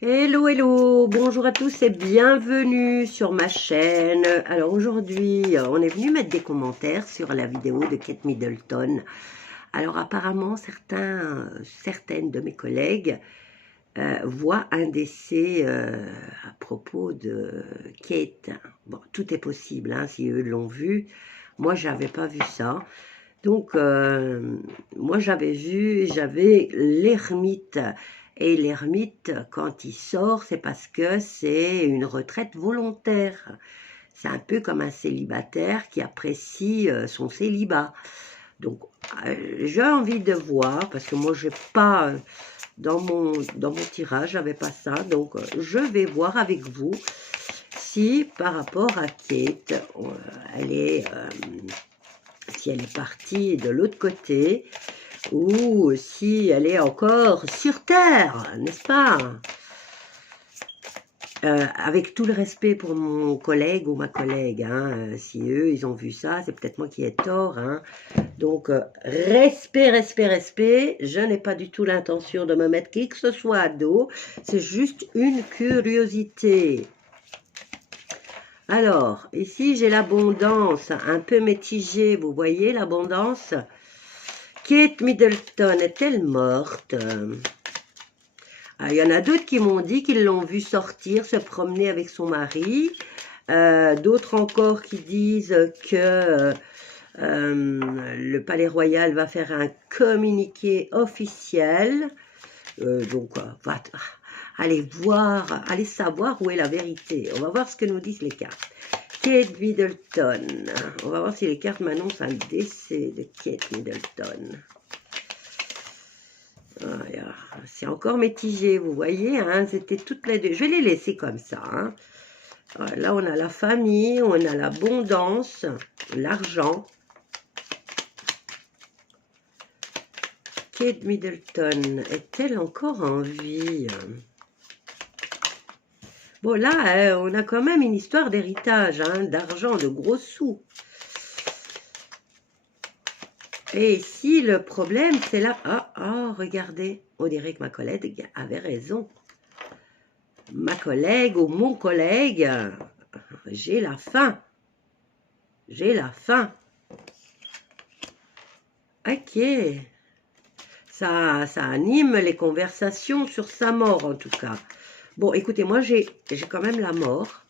Hello, hello, bonjour à tous et bienvenue sur ma chaîne. Alors aujourd'hui, on est venu mettre des commentaires sur la vidéo de Kate Middleton. Alors apparemment, certaines de mes collègues voient un décès à propos de Kate. Bon, tout est possible, hein, si eux l'ont vu. Moi, j'avais pas vu ça. Donc, moi, j'avais l'ermite. Et l'ermite, quand il sort, c'est parce que c'est une retraite volontaire. C'est un peu comme un célibataire qui apprécie son célibat. Donc, j'ai envie de voir, parce que moi, j'ai pas, dans mon tirage, j'avais pas ça. Donc, je vais voir avec vous si, par rapport à Kate, elle est... si elle est partie de l'autre côté, ou si elle est encore sur Terre, n'est-ce pas? Avec tout le respect pour mon collègue ou ma collègue, hein, si eux, ils ont vu ça, c'est peut-être moi qui ai tort. Hein. Donc, respect, respect, respect. Je n'ai pas du tout l'intention de me mettre qui que ce soit à dos. C'est juste une curiosité. Alors, ici, j'ai l'abondance un peu mitigée. Vous voyez l'abondance? Kate Middleton est-elle morte? Il y en a d'autres qui m'ont dit qu'ils l'ont vue sortir, se promener avec son mari. D'autres encore qui disent que le Palais Royal va faire un communiqué officiel. Donc, allez voir, allez savoir où est la vérité. On va voir ce que nous disent les cartes. Kate Middleton. On va voir si les cartes m'annoncent un décès de Kate Middleton. C'est encore mitigé, vous voyez, hein, c'était toutes les deux. Je vais les laisser comme ça. Hein. Là, on a la famille, on a l'abondance, l'argent. Kate Middleton, est-elle encore en vie? Bon, là, on a quand même une histoire d'héritage, hein, d'argent, de gros sous. Et ici, le problème, c'est là... regardez, on dirait que ma collègue avait raison. Ma collègue ou mon collègue, j'ai la faim. J'ai la faim. Ok. Ça anime les conversations sur sa mort, en tout cas. Bon, écoutez, moi, j'ai quand même la mort.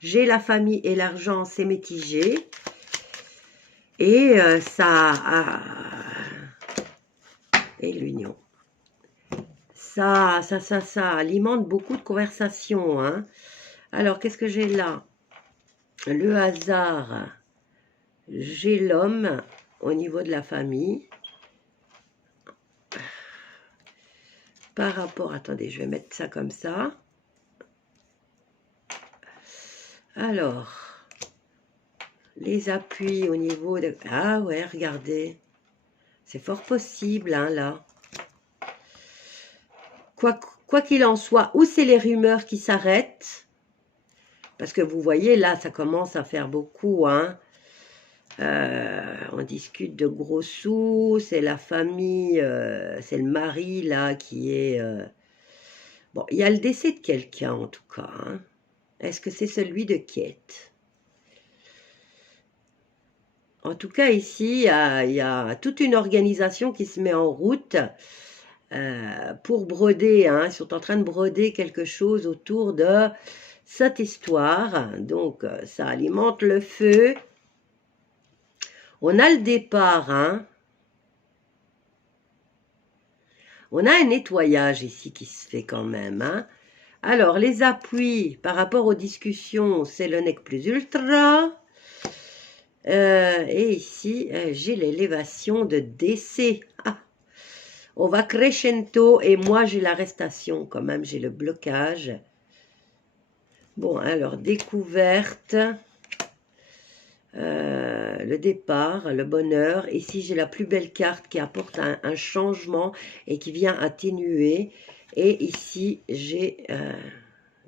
J'ai la famille et l'argent, c'est mitigé. Et et l'union. Ça alimente beaucoup de conversations. Hein. Alors, qu'est-ce que j'ai là? Le hasard. J'ai l'homme au niveau de la famille. Par rapport, attendez, je vais mettre ça comme ça. Alors, les appuis au niveau de... Ah ouais, regardez. C'est fort possible, hein, là. Quoi qu'il en soit, ou c'est les rumeurs qui s'arrêtent, parce que vous voyez, là, ça commence à faire beaucoup, hein. On discute de gros sous, c'est la famille, c'est le mari, là, qui est... Bon, il y a le décès de quelqu'un, en tout cas. Hein. Est-ce que c'est celui de Kate? En tout cas, ici, il y a toute une organisation qui se met en route pour broder. Hein. Ils sont en train de broder quelque chose autour de cette histoire. Donc, ça alimente le feu. On a le départ. Hein. On a un nettoyage ici qui se fait quand même. Hein. Alors, les appuis par rapport aux discussions, c'est le nec plus ultra. Et ici, j'ai l'élévation de décès. Ah, on va crescendo et moi, j'ai l'arrestation quand même, j'ai le blocage. Bon, alors, découverte, le départ, le bonheur. Ici, j'ai la plus belle carte qui apporte un changement et qui vient atténuer. Et ici, j'ai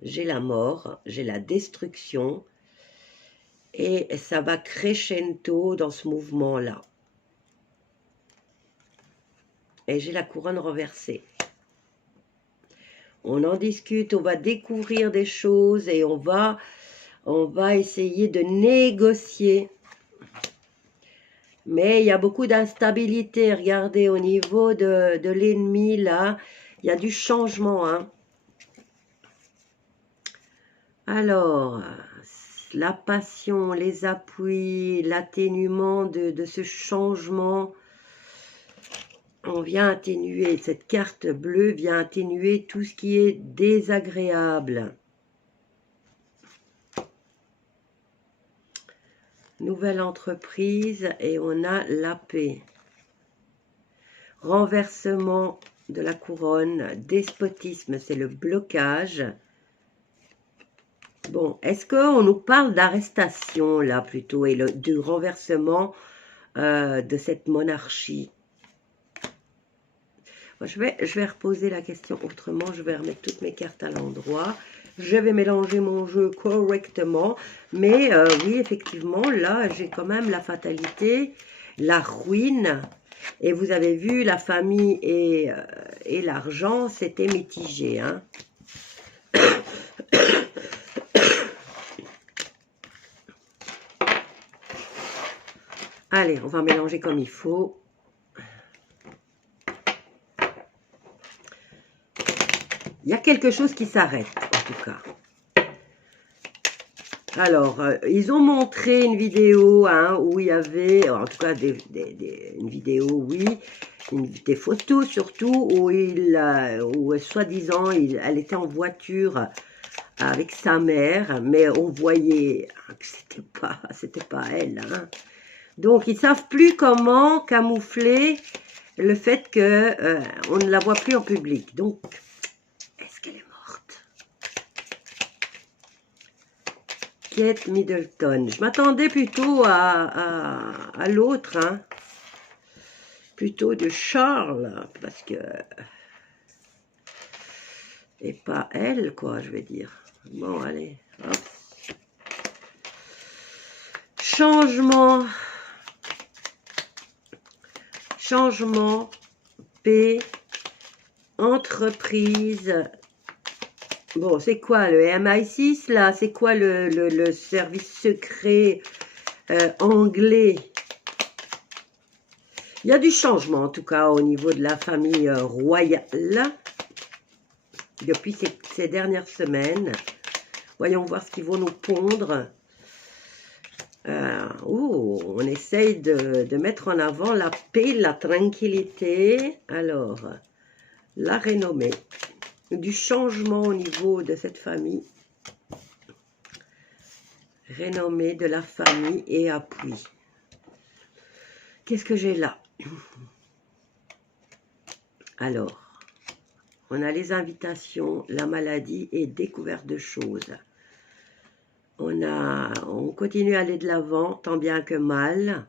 la mort, j'ai la destruction. Et ça va crescendo dans ce mouvement-là. Et j'ai la couronne renversée. on en discute, on va découvrir des choses et on va essayer de négocier. Mais il y a beaucoup d'instabilité. Regardez, au niveau de l'ennemi, là, il y a du changement. Hein. Alors, la passion, les appuis, l'atténuement de ce changement, on vient atténuer, cette carte bleue vient atténuer tout ce qui est désagréable. Nouvelle entreprise et on a la paix. Renversement de la couronne, despotisme, c'est le blocage. Bon, est-ce qu'on nous parle d'arrestation là plutôt et du renversement de cette monarchie? Je vais reposer la question autrement, je vais remettre toutes mes cartes à l'endroit. Je vais mélanger mon jeu correctement. Mais oui, effectivement, là, j'ai quand même la fatalité, la ruine. Et vous avez vu, la famille et l'argent, c'était mitigé. Hein. Allez, on va mélanger comme il faut. Il y a quelque chose qui s'arrête, en tout cas. Alors, ils ont montré une vidéo hein, où il y avait, en tout cas une vidéo, oui, des photos surtout, où soi-disant, elle était en voiture avec sa mère, mais on voyait que c'était pas elle. Hein. Donc, ils ne savent plus comment camoufler le fait qu'on ne la voit plus en public. Donc, est-ce qu'elle est morte? Kate Middleton. Je m'attendais plutôt à l'autre, hein. Plutôt de Charles, parce que... Et pas elle, quoi, je vais dire. Bon, allez, hop. Changement. Changement. Paix. Entreprise. Bon, c'est quoi le MI6 là? C'est quoi le service secret anglais? Il y a du changement en tout cas au niveau de la famille royale depuis ces dernières semaines. Voyons voir ce qu'ils vont nous pondre. On essaye de mettre en avant la paix, la tranquillité. Alors, la renommée. Du changement au niveau de cette famille. Renommée de la famille et appui. Qu'est-ce que j'ai là? Alors, on a les invitations, la maladie et découverte de choses. On continue à aller de l'avant, tant bien que mal.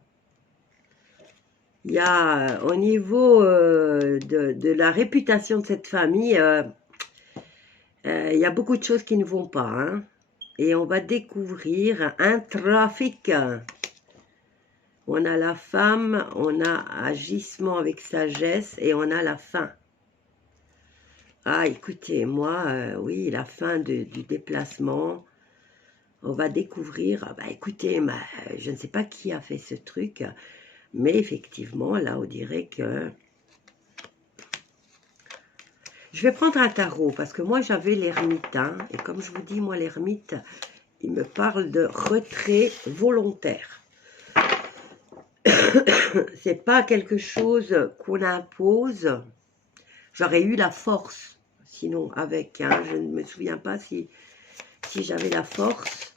Il y a, au niveau de la réputation de cette famille, il y a beaucoup de choses qui ne vont pas. Hein, et on va découvrir un trafic. On a la femme, on a agissement avec sagesse et on a la fin. Ah, écoutez, moi, oui, la fin du déplacement. On va découvrir, bah écoutez, je ne sais pas qui a fait ce truc, mais effectivement, là, on dirait que... Je vais prendre un tarot, parce que moi, j'avais l'ermite, hein, et comme je vous dis, moi, l'ermite, il me parle de retrait volontaire. C'est pas quelque chose qu'on impose. J'aurais eu la force, sinon, avec, hein, je ne me souviens pas si j'avais la force.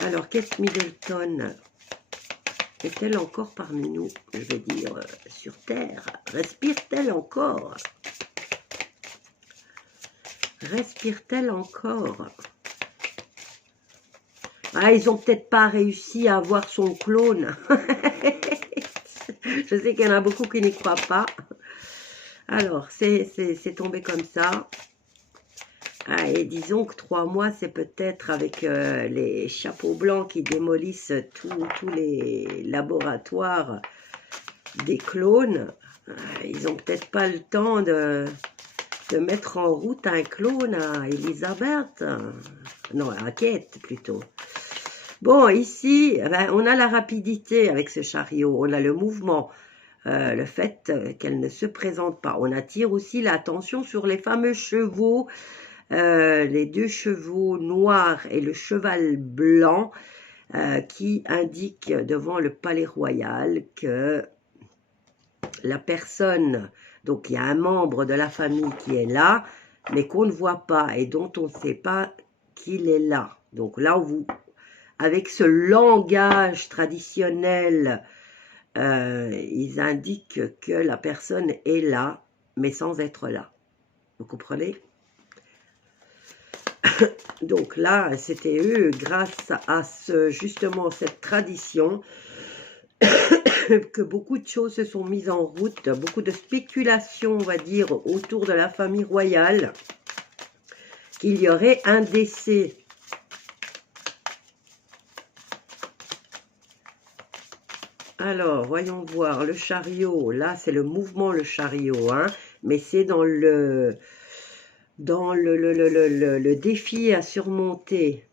Alors, Kate Middleton est-elle encore parmi nous? Je vais dire, sur Terre. Respire-t-elle encore? Respire-t-elle encore? Ah, ils n'ont peut-être pas réussi à avoir son clone. Je sais qu'il y en a beaucoup qui n'y croient pas. Alors, c'est tombé comme ça. Ah, et disons que 3 mois, c'est peut-être avec les chapeaux blancs qui démolissent tous les laboratoires des clones. Ils n'ont peut-être pas le temps de mettre en route un clone à Elisabeth. Non, à Kate plutôt. Bon, ici, ben, on a la rapidité avec ce chariot, on a le mouvement, le fait qu'elle ne se présente pas. On attire aussi l'attention sur les fameux chevaux, les 2 chevaux noirs et le cheval blanc qui indiquent devant le palais royal que la personne, donc il y a un membre de la famille qui est là, mais qu'on ne voit pas et dont on ne sait pas qu'il est là. Donc là, avec ce langage traditionnel, ils indiquent que la personne est là, mais sans être là. Vous comprenez? Donc là, c'était eux, grâce à justement cette tradition, que beaucoup de choses se sont mises en route, beaucoup de spéculations, on va dire, autour de la famille royale, qu'il y aurait un décès. Alors, voyons voir, le chariot, là c'est le mouvement, le chariot, hein, mais c'est dans le défi à surmonter.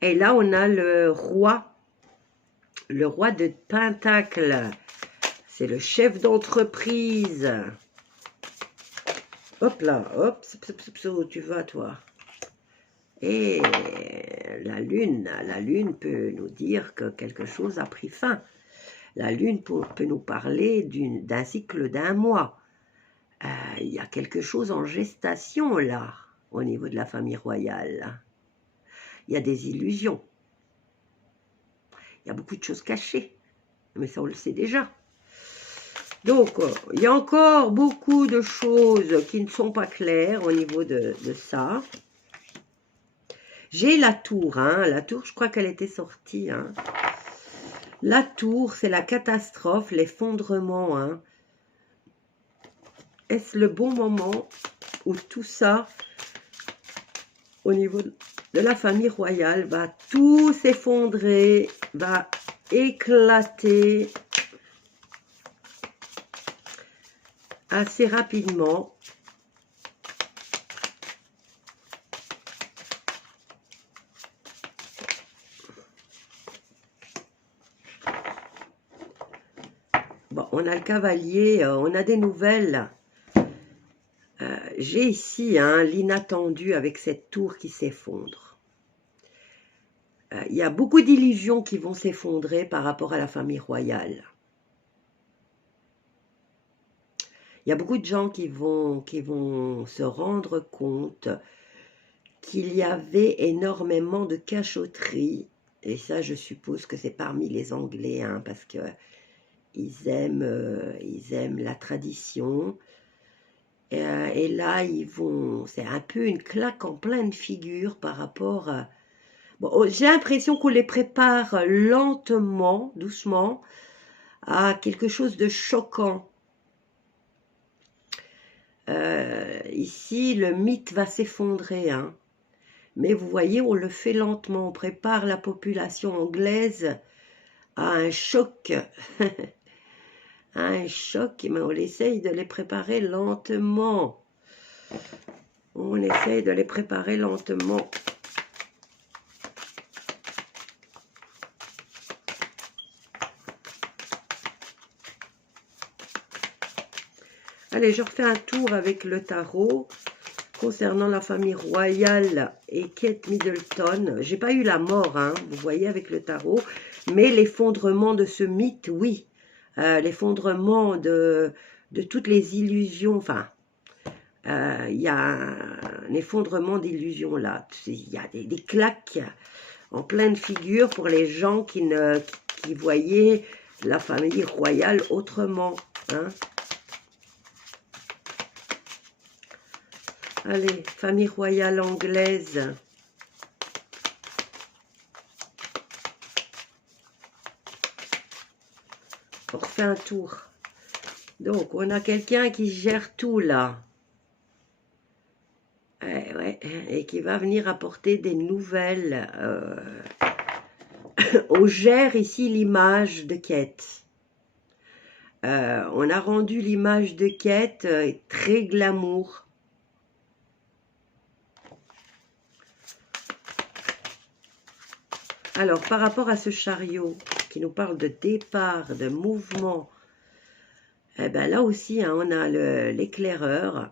Et là, on a le roi de Pentacle. C'est le chef d'entreprise. Hop là, hop, où tu vas, toi? Et la lune peut nous dire que quelque chose a pris fin. La lune peut nous parler d'un cycle d'1 mois. Il y a quelque chose en gestation, là, au niveau de la famille royale. Il y a des illusions. Il y a beaucoup de choses cachées. Mais ça, on le sait déjà. Donc, il y a encore beaucoup de choses qui ne sont pas claires au niveau de ça. J'ai la tour, hein. La tour, je crois qu'elle était sortie, hein. La tour, c'est la catastrophe, l'effondrement, hein. Est-ce le bon moment où tout ça, au niveau de la famille royale, va tout s'effondrer, va éclater assez rapidement? Bon, on a le cavalier, on a des nouvelles. J'ai ici hein, l'inattendu avec cette tour qui s'effondre. Il y a beaucoup d'illusions qui vont s'effondrer par rapport à la famille royale. Il y a beaucoup de gens qui vont se rendre compte qu'il y avait énormément de cachotterie. Et ça, je suppose que c'est parmi les Anglais, hein, parce que ils aiment la tradition. Et là, c'est un peu une claque en pleine figure par rapport à... Bon, j'ai l'impression qu'on les prépare lentement, doucement, à quelque chose de choquant. Ici, le mythe va s'effondrer, hein. Mais vous voyez, on le fait lentement. On prépare la population anglaise à un choc. Un choc, mais on essaye de les préparer lentement. On essaye de les préparer lentement. Allez, je refais un tour avec le tarot concernant la famille royale et Kate Middleton. J'ai pas eu la mort, hein, vous voyez, avec le tarot, mais l'effondrement de ce mythe, oui. L'effondrement de toutes les illusions, enfin, il y a un effondrement d'illusions là. Il y a des claques en pleine figure pour les gens qui voyaient la famille royale autrement, hein. Allez, famille royale anglaise. On refait un tour. Donc, on a quelqu'un qui gère tout là. Ouais, et qui va venir apporter des nouvelles. On gère ici l'image de Kate. On a rendu l'image de Kate très glamour. Alors, par rapport à ce chariot qui nous parle de départ, de mouvement, eh ben là aussi, hein, on a l'éclaireur.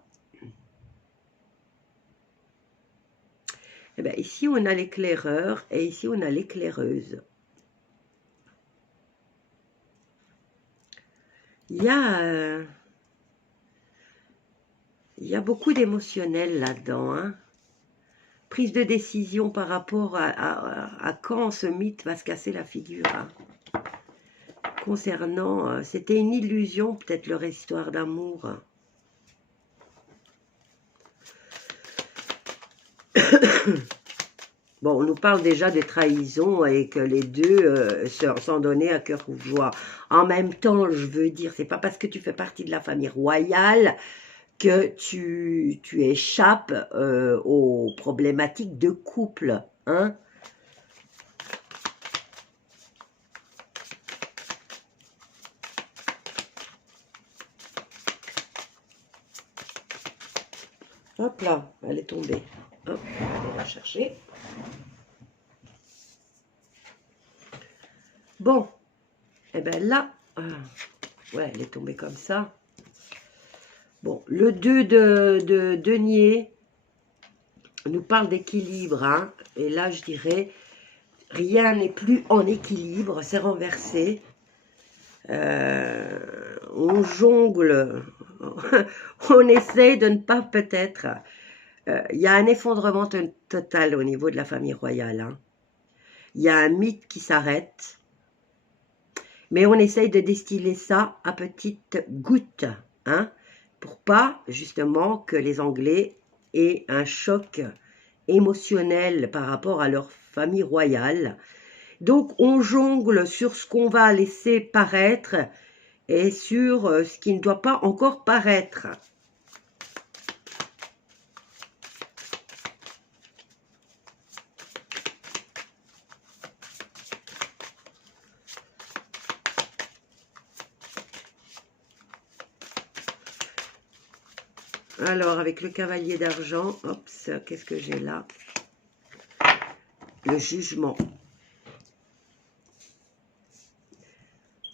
Eh ben, ici, on a l'éclaireur et ici, on a l'éclaireuse. Il y a beaucoup d'émotionnel là-dedans, hein. Prise de décision par rapport à quand ce mythe va se casser la figure, hein. Concernant, c'était une illusion, peut-être leur histoire d'amour. Bon, on nous parle déjà de trahison et que les deux s'en donnaient à cœur joie. En même temps, je veux dire, c'est pas parce que tu fais partie de la famille royale que tu échappes aux problématiques de couple, hein. Hop là, elle est tombée. Hop, on va chercher. Bon, et bien là, ouais, elle est tombée comme ça. Bon, le 2 de denier nous parle d'équilibre, hein, et là, je dirais, rien n'est plus en équilibre, c'est renversé. On jongle, on essaye de ne pas peut-être... Il y a un effondrement total au niveau de la famille royale, hein. Il y a un mythe qui s'arrête, mais on essaye de distiller ça à petites gouttes, hein, pour pas justement que les Anglais aient un choc émotionnel par rapport à leur famille royale. Donc on jongle sur ce qu'on va laisser paraître et sur ce qui ne doit pas encore paraître. Alors, avec le cavalier d'argent, hop, qu'est-ce que j'ai là? Le jugement.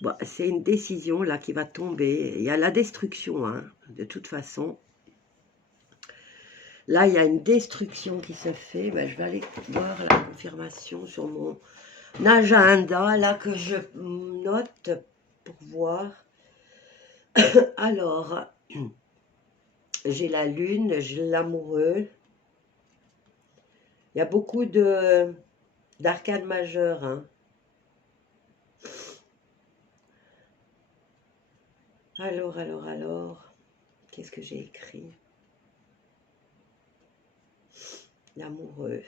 Bon, c'est une décision là qui va tomber. Il y a la destruction, hein, de toute façon. Là, il y a une destruction qui se fait. Ben, je vais aller voir la confirmation sur mon agenda, là, que je note pour voir. Alors, j'ai la lune, j'ai l'amoureux. Il y a beaucoup d'arcades majeures, hein. Alors, qu'est-ce que j'ai écrit? L'amoureux.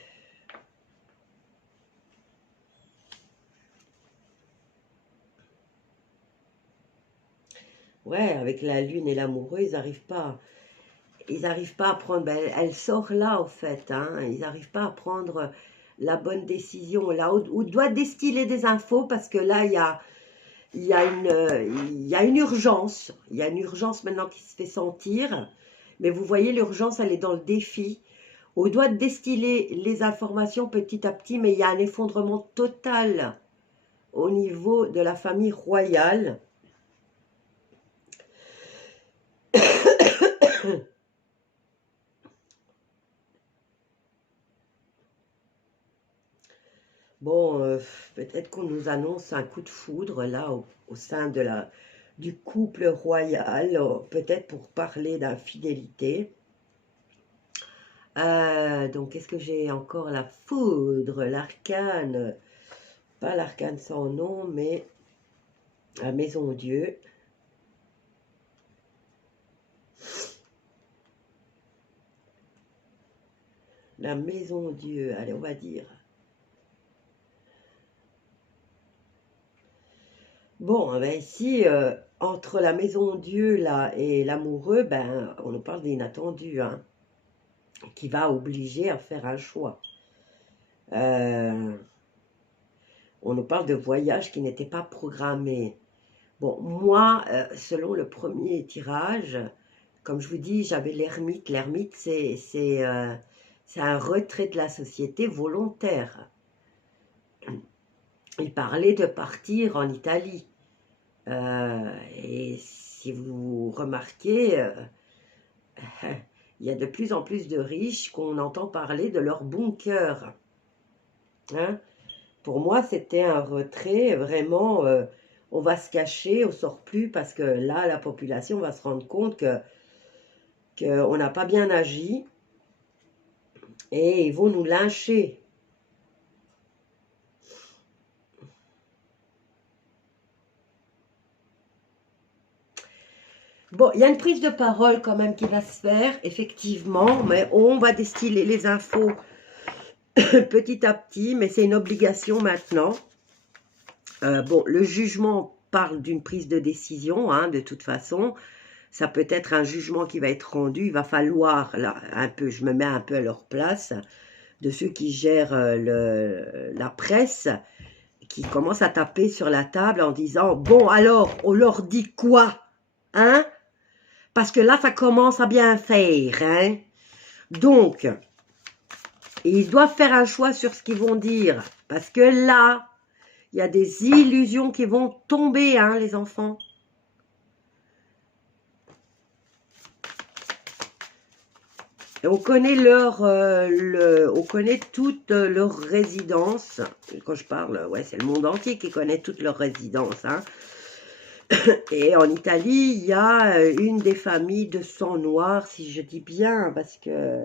Ouais, avec la lune et l'amoureux, ils n'arrivent pas à prendre, ben, elle sort là, au fait, hein, ils n'arrivent pas à prendre la bonne décision, là, où doit distiller des infos, parce que là, il y a une urgence, il y a une urgence maintenant qui se fait sentir, mais vous voyez, l'urgence, elle est dans le défi. On doit distiller les informations petit à petit, mais il y a un effondrement total au niveau de la famille royale. Bon, peut-être qu'on nous annonce un coup de foudre, là, au sein du couple royal, peut-être pour parler d'infidélité. Donc, qu'est-ce que j'ai encore? La foudre, l'arcane, pas l'arcane sans nom, mais la maison Dieu. La maison Dieu, allez, on va dire. Bon, ben ici, entre la maison Dieu là et l'amoureux, ben, on nous parle d'inattendu, hein, qui va obliger à faire un choix. On nous parle de voyages qui n'étaient pas programmés. Bon, moi, selon le premier tirage, comme je vous dis, j'avais l'ermite. L'ermite, c'est un retrait de la société volontaire. Il parlait de partir en Italie. Et si vous remarquez, il y a de plus en plus de riches qu'on entend parler de leur bunker. Hein? Pour moi, c'était un retrait vraiment, on va se cacher, on sort plus parce que là, la population va se rendre compte qu'on n'a pas bien agi et ils vont nous lyncher. Bon, il y a une prise de parole quand même qui va se faire, effectivement, mais on va distiller les infos petit à petit, mais c'est une obligation maintenant. Bon, le jugement parle d'une prise de décision, hein, de toute façon. Ça peut être un jugement qui va être rendu. Il va falloir, là, un peu, je me mets un peu à leur place, de ceux qui gèrent la presse, qui commencent à taper sur la table en disant « Bon, alors, on leur dit quoi? Hein? Parce que là, ça commence à bien faire. Hein? Donc, ils doivent faire un choix sur ce qu'ils vont dire. Parce que là, il y a des illusions qui vont tomber, hein, les enfants. Et on connaît on connaît toutes leurs résidences. Quand je parle, ouais, c'est le monde entier qui connaît toutes leurs résidences. Hein. Et en Italie, il y a une des familles de sang noir, si je dis bien, parce que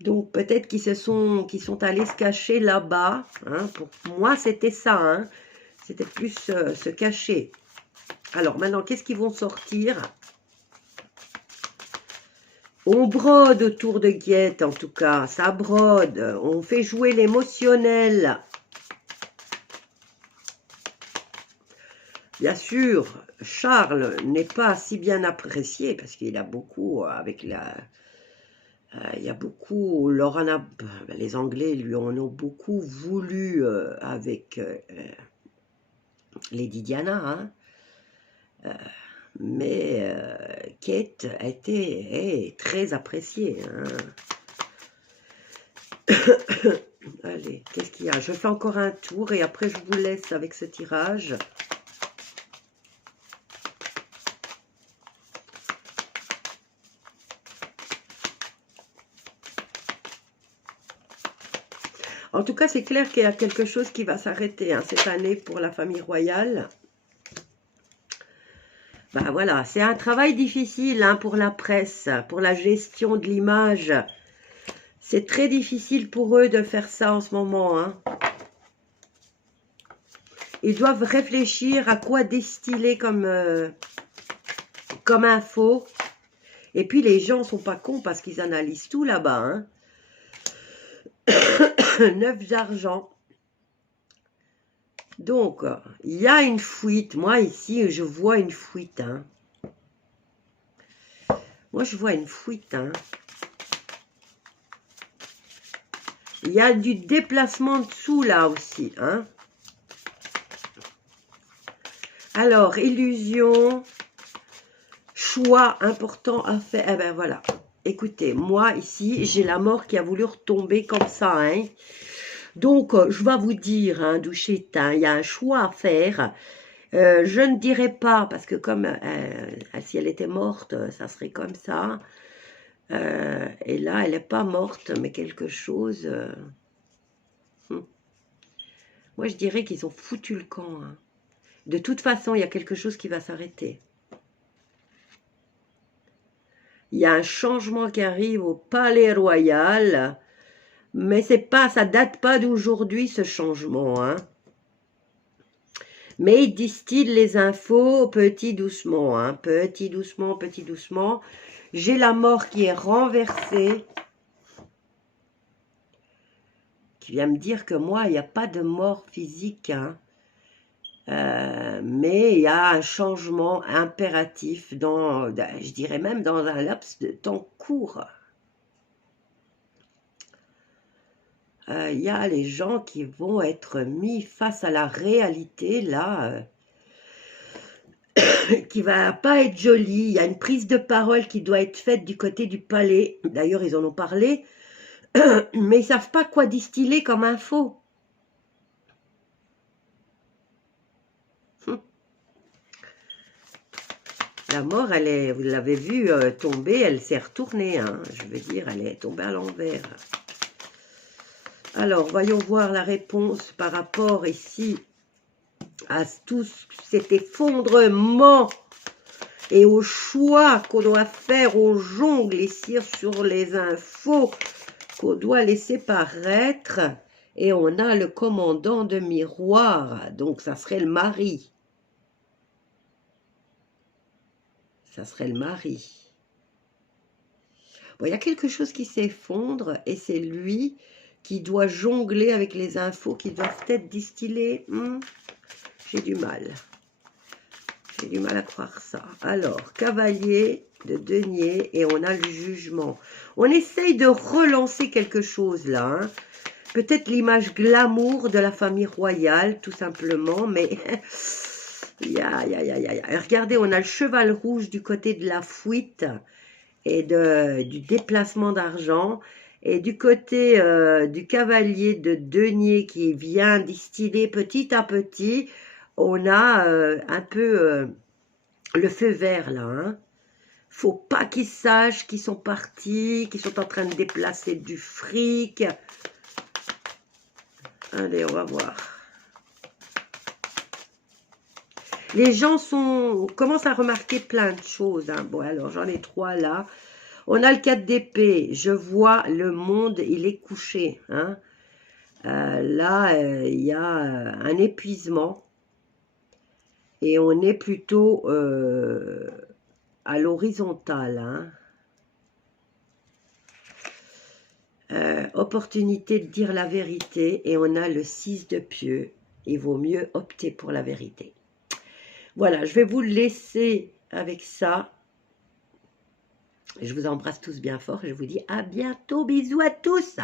donc peut-être qu'ils sont allés se cacher là-bas. Hein. Pour moi, c'était ça. Hein. C'était plus se cacher. Alors maintenant, qu'est-ce qu'ils vont sortir? On brode autour de Guette, en tout cas, ça brode, on fait jouer l'émotionnel. Bien sûr, Charles n'est pas si bien apprécié, parce qu'il a beaucoup, il y a beaucoup, les Anglais lui en ont beaucoup voulu avec Lady Diana, hein. Mais Kate est très appréciée. Hein. Allez, qu'est-ce qu'il y a? Je fais encore un tour et après je vous laisse avec ce tirage. En tout cas, c'est clair qu'il y a quelque chose qui va s'arrêter hein, cette année pour la famille royale. Ben voilà, c'est un travail difficile hein, pour la presse, pour la gestion de l'image. C'est très difficile pour eux de faire ça en ce moment. Hein. Ils doivent réfléchir à quoi distiller comme info. Et puis les gens ne sont pas cons parce qu'ils analysent tout là-bas. Hein. 9 d'argent. Donc, il y a une fuite. Moi, ici, je vois une fuite. Hein. Moi, je vois une fuite. Hein. Il y a du déplacement dessous, là aussi. Hein. Alors, illusion, choix important à faire. Eh ben, voilà. Écoutez, moi, ici, j'ai la mort qui a voulu retomber comme ça. Hein. Donc, je vais vous dire, hein, Douchette, hein, il y a un choix à faire. Je ne dirais pas, parce que comme si elle était morte, ça serait comme ça. Et là, elle n'est pas morte, mais quelque chose... Moi, je dirais qu'ils ont foutu le camp. Hein. De toute façon, il y a quelque chose qui va s'arrêter. Il y a un changement qui arrive au Palais Royal, mais ça date pas d'aujourd'hui, ce changement. Hein. Mais il distille les infos petit doucement, hein, petit doucement, petit doucement. J'ai la mort qui est renversée, qui vient me dire que moi, il n'y a pas de mort physique, hein. Mais il y a un changement impératif dans, je dirais même dans un laps de temps court. Il y a les gens qui vont être mis face à la réalité, là. qui va pas être jolie. Il y a une prise de parole qui doit être faite du côté du palais. D'ailleurs, ils en ont parlé, mais ils savent pas quoi distiller comme info. La mort, elle est, vous l'avez vu tomber, elle s'est retournée. Hein, je veux dire, elle est tombée à l'envers. Alors, voyons voir la réponse par rapport ici à tout cet effondrement et au choix qu'on doit faire aux jongles ici sur les infos qu'on doit laisser paraître. Et on a le commandant de miroir, donc ça serait le mari. Ça serait le mari. Bon, il y a quelque chose qui s'effondre et c'est lui qui doit jongler avec les infos qui doivent être distillées. J'ai du mal. J'ai du mal à croire ça. Alors, cavalier de denier et on a le jugement. On essaye de relancer quelque chose là. Hein. Peut-être l'image glamour de la famille royale, tout simplement. Mais, regardez, on a le cheval rouge du côté de la fuite et du déplacement d'argent. Et du côté du cavalier de denier qui vient distiller petit à petit, on a un peu le feu vert là. Hein. Faut pas qu'ils sachent qu'ils sont partis, qu'ils sont en train de déplacer du fric. Allez, on va voir. Les gens commencent à remarquer plein de choses. Hein. Bon, alors j'en ai 3 là. On a le 4 d'épée. Je vois le monde, il est couché. Hein. Là, il y a un épuisement. Et on est plutôt à l'horizontale. Hein. Opportunité de dire la vérité. Et on a le 6 de pieux. Il vaut mieux opter pour la vérité. Voilà, je vais vous laisser avec ça. Je vous embrasse tous bien fort et je vous dis à bientôt. Bisous à tous.